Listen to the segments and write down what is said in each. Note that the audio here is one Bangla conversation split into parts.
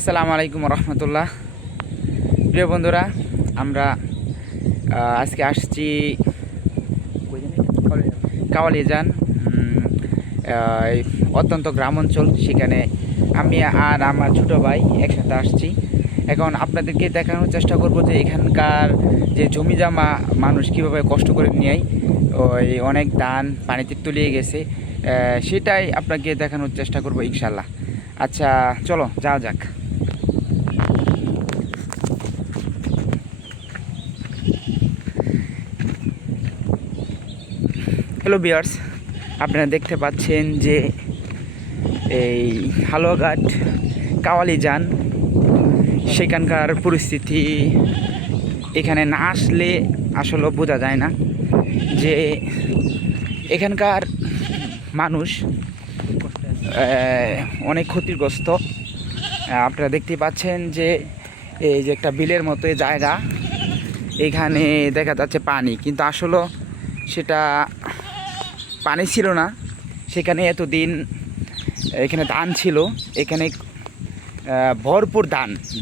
আসসালামু আলাইকুম রহমতুল্লাহ। প্রিয় বন্ধুরা, আমরা আজকে আসছি কাওয়ালিজান, অত্যন্ত গ্রাম অঞ্চল। সেখানে আমি আর আমার ছোটো ভাই একসাথে আসছি। এখন আপনাদেরকে দেখানোর চেষ্টা করব যে এখানকার যে জমি জমা মানুষ কীভাবে কষ্ট করে নিয়ে ওই অনেক ধান পানিতে তলিয়ে গেছে, সেটাই আপনাকে দেখানোর চেষ্টা করব ইনশাল্লাহ। আচ্ছা, চলো যাওয়া যাক। হ্যালো ভিউয়ার্স, আপনারা দেখতে পাচ্ছেন যে এই হালুয়াঘাট কাওয়ালিজান, সেখানকার পরিস্থিতি এখানে না আসলে আসলে বোঝা যায় না যে এখানকার মানুষ অনেক ক্ষতিগ্রস্ত। আপনারা দেখতে পাচ্ছেন যে এই যে একটা বিলের মতো জায়গা, এখানে দেখা যাচ্ছে পানি, কিন্তু আসলে সেটা পানি ছিল না। সেখানে এতদিন এখানে ধান ছিল, এখানে ভরপুর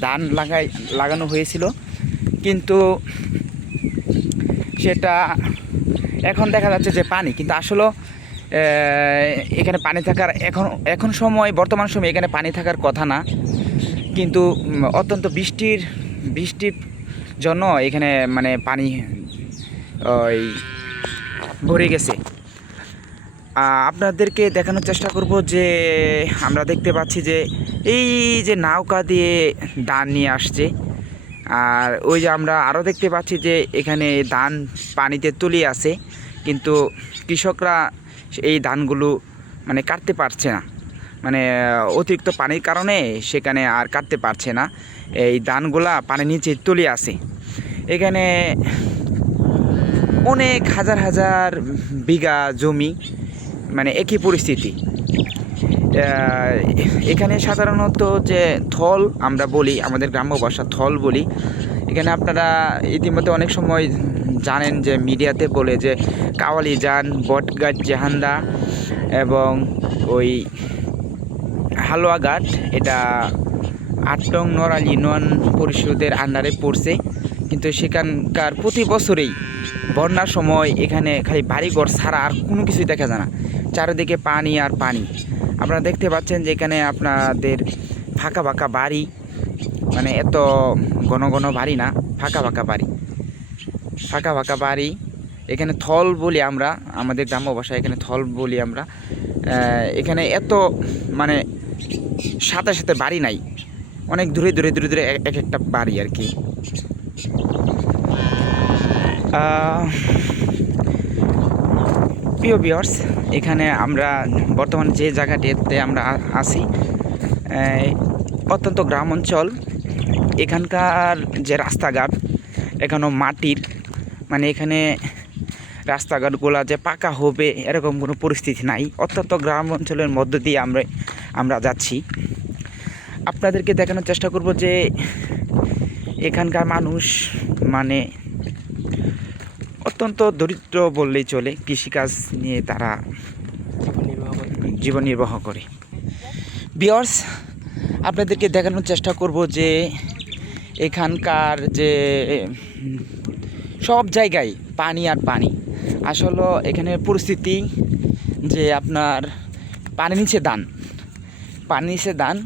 ধান লাগানো হয়েছিল, কিন্তু সেটা এখন দেখা যাচ্ছে যে পানি, কিন্তু আসলে এখানে পানি থাকার এখন বর্তমান সময় এখানে পানি থাকার কথা না, কিন্তু অত্যন্ত বৃষ্টির জন্য এখানে মানে পানি ওই ভরে গেছে। আপনাদেরকে দেখানোর চেষ্টা করব যে আমরা দেখতে পাচ্ছি যে এই যে নৌকা দিয়ে ধান নিয়ে আসছে, আর ওই যে আমরা আরও দেখতে পাচ্ছি যে এখানে ধান পানিতে তলিয়ে আছে, কিন্তু কৃষকরা এই ধানগুলো মানে কাটতে পারছে না, মানে অতিরিক্ত পানির কারণে সেখানে আর কাটতে পারছে না। এই ধানগুলা পানির নিচে তলিয়ে আছে। এখানে অনেক হাজার বিঘা জমি, মানে একই পরিস্থিতি। এখানে সাধারণত যে থল আমরা বলি, আমাদের গ্রাম্য ভাষা থল বলি। এখানে আপনারা ইতিমধ্যে অনেক সময় জানেন যে মিডিয়াতে বলে যে কাওয়ালিজান, বটগাছ, জাহান্দা এবং ওই হালুয়াঘাট, এটা ৮ নং নড়াইল ইউনিয়ন পরিষদের আন্ডারে পড়ছে। কিন্তু সেখানকার প্রতি বছরেই বন্যার সময় এখানে খালি বাড়িঘর ছাড়া আর কোনো কিছুই দেখা যায় না, চারিদিকে পানি আর পানি। আপনারা দেখতে পাচ্ছেন যে এখানে আপনাদের ফাঁকা বাড়ি, মানে এত ঘন বাড়ি না, ফাঁকা বাড়ি। এখানে থল বলি আমরা, আমাদের গ্রাম্য ভাষায় এখানে থল বলি আমরা। এখানে এত মানে সাথে বাড়ি নাই, অনেক দূরে এক একটা বাড়ি আর কি। প্রিয় ভিউয়ার্স, এখানে আমরা বর্তমান যে জায়গাটিতে আমরা আছি অত্যন্ত গ্রাম অঞ্চল। এখানকার যে রাস্তাঘাট এখনও মাটির, মানে এখানে রাস্তাঘাটগুলো যে পাকা হবে এরকম কোনো পরিস্থিতি নাই। অত্যন্ত গ্রাম অঞ্চলের মধ্য দিয়ে আমরা যাচ্ছি। আপনাদেরকে দেখানোর চেষ্টা করব যে এখানকার মানুষ মানে অত্যন্ত দরিদ্র বললেই চলে, কৃষিকাজ নিয়ে তারা জীবন নির্বাহ করে। ভিউয়ার্স, আপনাদেরকে দেখানোর চেষ্টা করব যে এখানকার যে সব জায়গায় পানি আর পানি। আসলে এখানের পরিস্থিতি যে আপনার পানির নিচে ধান,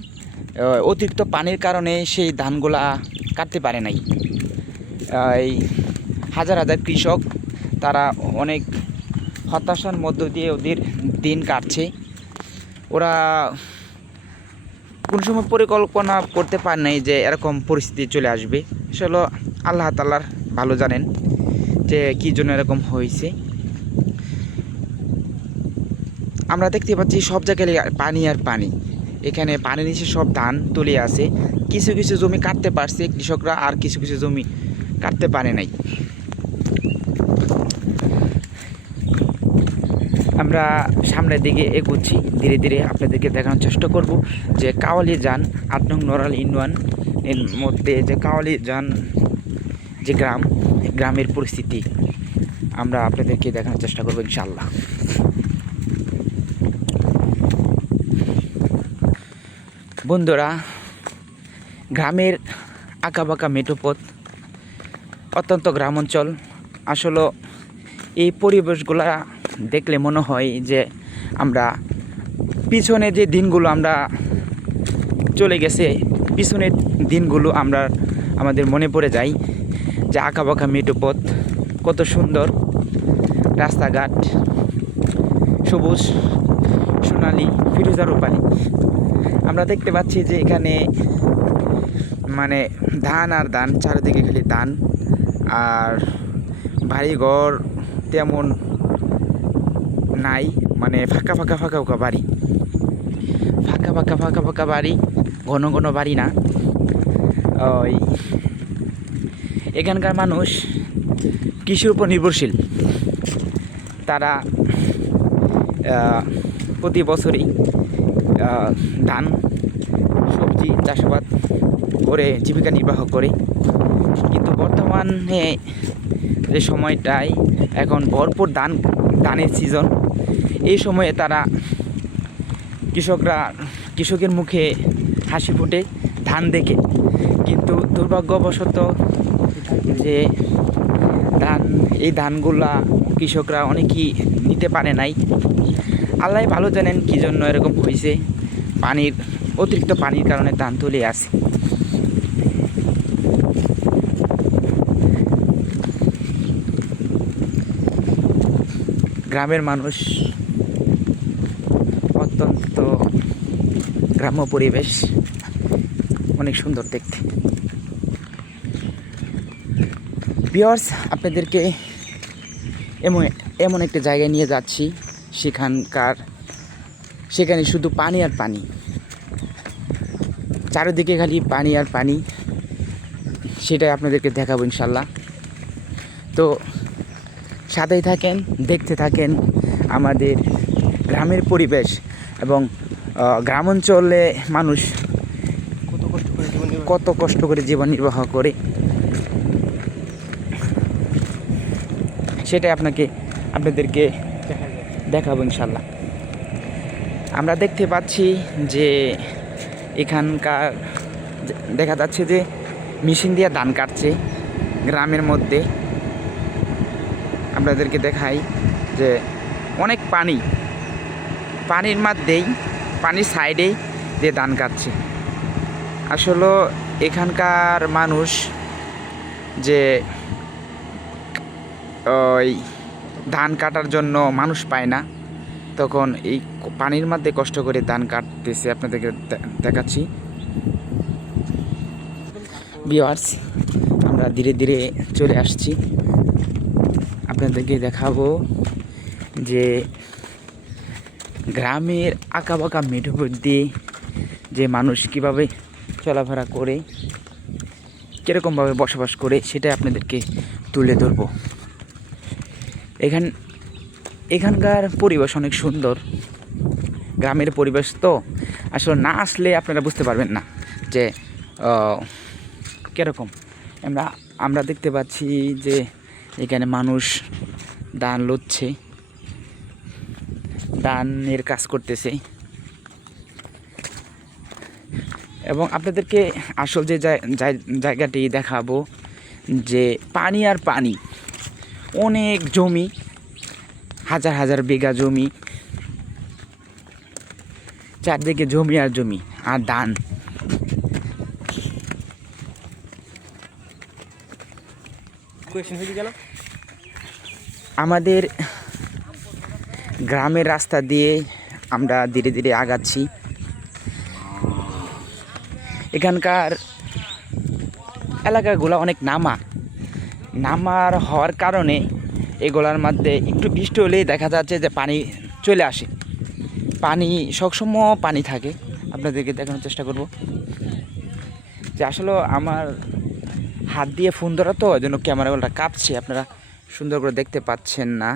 অতিরিক্ত পানির কারণে সেই ধানগুলা কাটতে পারে নাই। এই হাজার কৃষক, তারা অনেক হতাশার মধ্য দিয়ে ওদের দিন কাটছে। ওরা কোনো সময় পরিকল্পনা করতে পারে নাই যে এরকম পরিস্থিতি চলে আসবে। আসলে আল্লাহ তাআলার ভালো জানেন যে কী জন্য এরকম হয়েছে। আমরা দেখতে পাচ্ছি সব জায়গায় পানি আর পানি। এখানে পানির নিচে সব ধান তুলে আছে। কিছু জমি কাটতে পারছে কৃষকরা, আর কিছু জমি কাটতে পারে নাই। আমরা সামনের দিকে এগোচ্ছি, ধীরে আপনাদেরকে দেখানোর চেষ্টা করব যে কাওয়ালিজান ৮ নং নড়াইল ইউনিয়ন এর মধ্যে যে কাওয়ালিজান যে গ্রামের পরিস্থিতি আমরা আপনাদেরকে দেখানোর চেষ্টা করব ইনশাআল্লাহ। বন্ধুরা, গ্রামের আঁকাবাঁকা মেঠো পথ, অত্যন্ত গ্রাম অঞ্চল। আসলে এই পরিবেশগুলা দেখলে মনে হয় যে আমরা পিছনে যে দিনগুলো আমরা চলে গেছে, পিছনের দিনগুলো আমাদের মনে পড়ে যায় যে আঁকাবাঁকা মেঠো পথ, কত সুন্দর রাস্তাঘাট, সবুজ সোনালি ফিরোজা রূপালি। আমরা দেখতে পাচ্ছি যে এখানে মানে ধান আর ধান, চারিদিকে খালি ধান, আর বাড়িঘর তেমন নাই, মানে ফাঁকা ফাঁকা ফাঁকা ফাঁকা বাড়ি, ফাঁকা ফাঁকা ফাঁকা ফাঁকা বাড়ি, ঘন ঘন বাড়ি না। ওই এখানকার মানুষ কৃষির উপর নির্ভরশীল। তারা প্রতি বছরই ধান সবজি চাষাবাদ করে জীবিকা নির্বাহ করে। কিন্তু বর্তমানে যে সময়টায় এখন ভরপুর ধানের সিজন, এই সময়ে কৃষকের মুখে হাসি ফুটে ধান দেখে। কিন্তু দুর্ভাগ্যবশত যে এই ধানগুলা কৃষকরা অনেকেই নিতে পারে নাই। আল্লাহ ভালো জানেন কী জন্য এরকম হয়েছে। অতিরিক্ত পানির কারণে ধান তুলে আসে। গ্রামের মানুষ, অত্যন্ত গ্রাম্য পরিবেশ, অনেক সুন্দর দেখতে। ভিউয়ার্স, আপনাদেরকে এমন একটা জায়গায় নিয়ে যাচ্ছি, সেখানে শুধু পানি আর পানি, চারিদিকে খালি পানি আর পানি। সেটাই আপনাদেরকে দেখাবো ইনশাল্লাহ। তো সাথেই থাকেন, দেখতে থাকেন আমাদের গ্রামের পরিবেশ এবং গ্রাম অঞ্চলে মানুষ কত কষ্ট করে জীবন নির্বাহ করে, সেটাই আপনাদেরকে দেখাবো ইনশাল্লাহ। আমরা দেখতে পাচ্ছি যে এখানকার দেখা যাচ্ছে যে মেশিন দিয়ে ধান কাটছে গ্রামের মধ্যে। আপনাদেরকে দেখাই যে অনেক পানির মধ্যেই, পানির সাইডেই দিয়ে ধান কাটছে। আসলে এখানকার মানুষ যে ওই ধান কাটার জন্য মানুষ পায় না, তখন এই পানির মধ্যে কষ্ট করে ধান কাটতেছে। আপনাদেরকে দেখাচ্ছি। ভিউয়ার্স, আমরা ধীরে ধীরে চলে আসছি, আপনাদেরকে দেখাবো যে গ্রামের আঁকাবাঁকা মেঠো পথ দিয়ে যে মানুষ কীভাবে চলাফেরা করে, কীরকমভাবে বসবাস করে, সেটাই আপনাদেরকে তুলে ধরবো। এখানকার পরিবেশ অনেক সুন্দর। গ্রামের পরিবেশ তো আসলে না আসলে আপনারা বুঝতে পারবেন না যে কীরকম। আমরা দেখতে পাচ্ছি যে এখানে মানুষ ধান লুচ্ছে, ধানের কাজ করতেছে। এবং আপনাদেরকে আসল যে জায়গাটি দেখাবো যে পানি আর পানি, অনেক জমি, হাজার হাজার বিঘা জমি, চারদিকে জমি আর জমি আর ধান। আমাদের গ্রামের রাস্তা দিয়ে আমরা ধীরে ধীরে আগাচ্ছি। এখানকার এলাকাগুলো অনেক নামার হওয়ার কারণে এগুলোর মধ্যে একটু বৃষ্টি হলেই দেখা যাচ্ছে যে পানি চলে আসে। পানি সবসময় পানি থাকে। আপনাদেরকে দেখানোর চেষ্টা করব যে আসলে আমার হাত দিয়ে ফোন ধরা তো, ওই জন্য ক্যামেরাগুলোটা কাঁপছে, আপনারা সুন্দর করে দেখতে পাচ্ছেন না।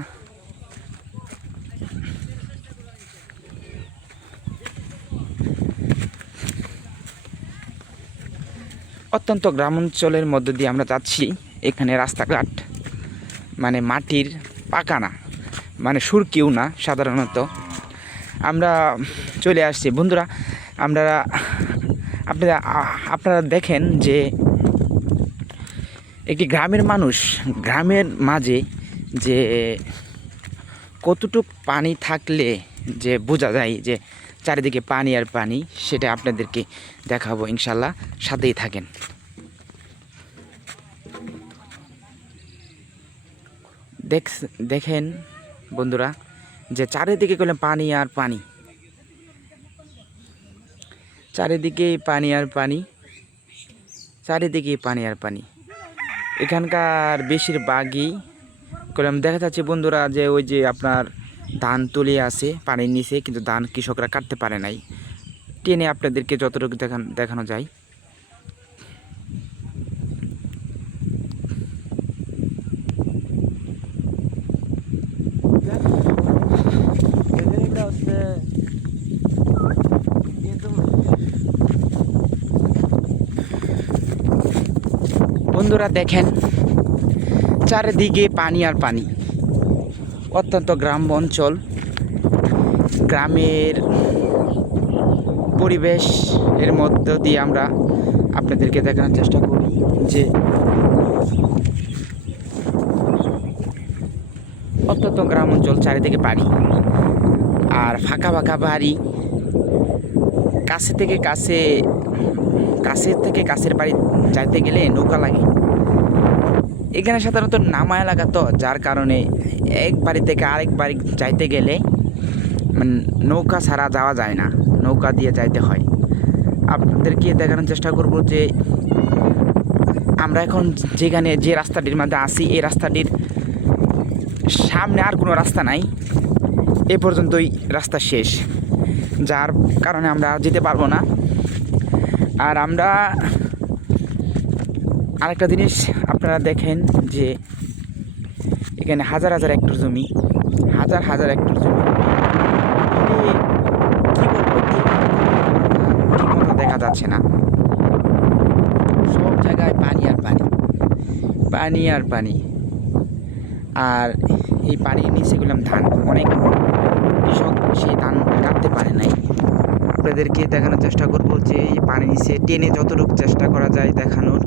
অত্যন্ত গ্রামাঞ্চলের মধ্য দিয়ে আমরা যাচ্ছি। এখানে রাস্তাঘাট মানে মাটির, পাকা না, মানে সুরকিও না। সাধারণত আমরা চলে আসছি বন্ধুরা। আপনারা দেখেন যে একটি গ্রামের মানুষ গ্রামের মাঝে যে কতটুক পানি থাকলে যে বোঝা যায় যে চারিদিকে পানি আর পানি, সেটা আপনাদেরকে দেখাবো ইনশাল্লাহ, সাথেই থাকেন। দেখেন বন্ধুরা যে চারিদিকে করলেন পানি আর পানি, চারিদিকে পানি আর পানি, চারিদিকে পানি আর পানি। এখানকার বেশিরভাগই করলাম দেখা যাচ্ছে বন্ধুরা যে ওই যে আপনার ধান তুলে আছে পানির নিচে, কিন্তু ধান কৃষকরা কাটতে পারে নাই। টেনে আপনাদেরকে যতটুকু দেখানো যায়। বন্ধুরা দেখেন চারিদিকে পানি আর পানি, অত্যন্ত গ্রাম অঞ্চল, গ্রামের পরিবেশ এর মধ্য দিয়ে আমরা আপনাদেরকে দেখানোর চেষ্টা করি যে অত্যন্ত গ্রাম অঞ্চল, চারিদিকে পানি আর ফাঁকা ফাঁকা বাড়ি, কাছের থেকে কাছের বাড়ি যাইতে গেলে নৌকা লাগে। এখানে সাধারণত নামা এলাকা তো, যার কারণে এক বাড়ি থেকে আরেক বাড়ি যাইতে গেলে মানে নৌকা ছাড়া যাওয়া যায় না, নৌকা দিয়ে যাইতে হয়। আপনাদেরকে দেখানোর চেষ্টা করব যে আমরা এখন যেখানে যে রাস্তাটির মধ্যে আছি, এই রাস্তাটির সামনে আর কোনো রাস্তা নাই, এ পর্যন্তই রাস্তা শেষ, যার কারণে আমরা যেতে পারবো না। আর আমরা আরেকটা জিনিস আপনারা দেখেন যে এখানে হাজার হাজার হেক্টর জমি, হাজার হাজার হেক্টর জমি, ঠিক মতো দেখা যাচ্ছে না, সব জায়গায় পানি আর পানি, পানি আর পানি। আর এই পানির নিচে গেলাম ধান, অনেক কৃষক সেই ধান কাটতে পারে নাই। আপনাদেরকে দেখানোর চেষ্টা করব যে এই পানির নিচে টেনে যতটুকু চেষ্টা করা যায় দেখানোর,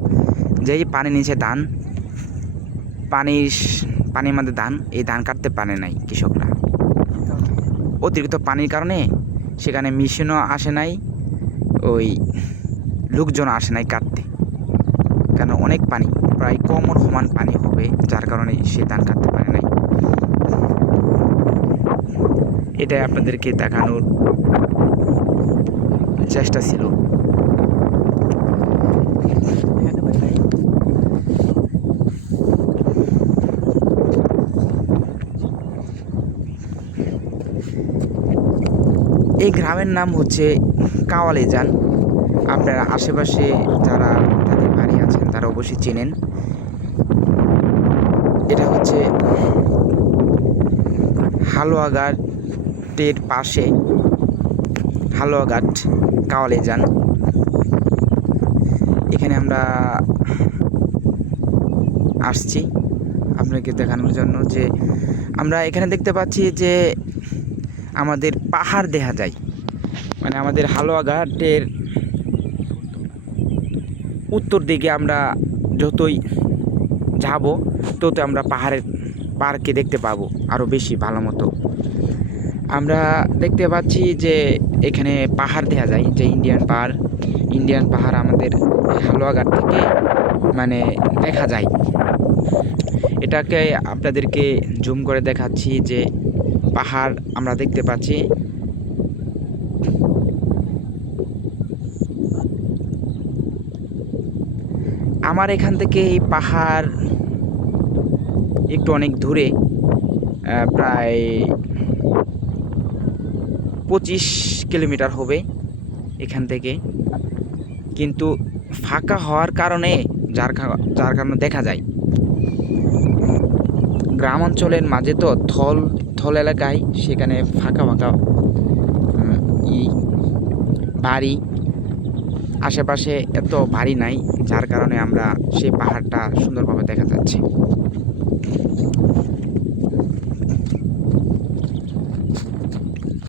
যে এই পানির নিচে ধান, পানির মধ্যে ধান, এই ধান কাটতে পারে নাই কৃষকরা। অতিরিক্ত পানির কারণে সেখানে মেশিনও আসে নাই, ওই লোকজন আসে নাই কাটতে, কারণ অনেক পানি, প্রায় কোমর সমান পানি হবে, যার কারণে সে ধান কাটতে পারে নাই। এটাই আপনাদেরকে দেখানোর চেষ্টা ছিল। এই গ্রামের নাম হচ্ছে কাওয়ালেজান। আপনারা আশেপাশে যারা তাদের বাড়ি আছেন তারা অবশ্যই চেনেন। এটা হচ্ছে হালুয়াঘাটের পাশে, হালুয়াঘাট কাওয়ালেজান। এখানে আমরা আসছি আপনাকে দেখানোর জন্য যে আমরা এখানে দেখতে পাচ্ছি যে আমাদের পাহাড় দেখা যায়, মানে আমাদের হালুয়াঘাটের উত্তর দিকে আমরা যতই যাব তত আমরা পাহাড়কে দেখতে পাবো আরও বেশি ভালো মতো। আমরা দেখতে পাচ্ছি যে এখানে পাহাড় দেখা যায়, যে ইন্ডিয়ান পাহাড় আমাদের হালুয়াঘাট থেকে মানে দেখা যায়। এটাকে আপনাদেরকে জুম করে দেখাচ্ছি যে পাহাড় আমরা দেখতে পাচ্ছি। আমার এখান থেকে এই পাহাড় একটু অনেক দূরে, প্রায় 25 কিলোমিটার হবে এখান থেকে, কিন্তু ফাঁকা হওয়ার কারণে যার কারণে দেখা যায়। গ্রাম অঞ্চলের মাঝে তো থল এলাকায়, সেখানে ফাঁকা বাড়ি, আশেপাশে এত বাড়ি নাই, যার কারণে আমরা সেই পাহাড়টা সুন্দরভাবে দেখা যাচ্ছে।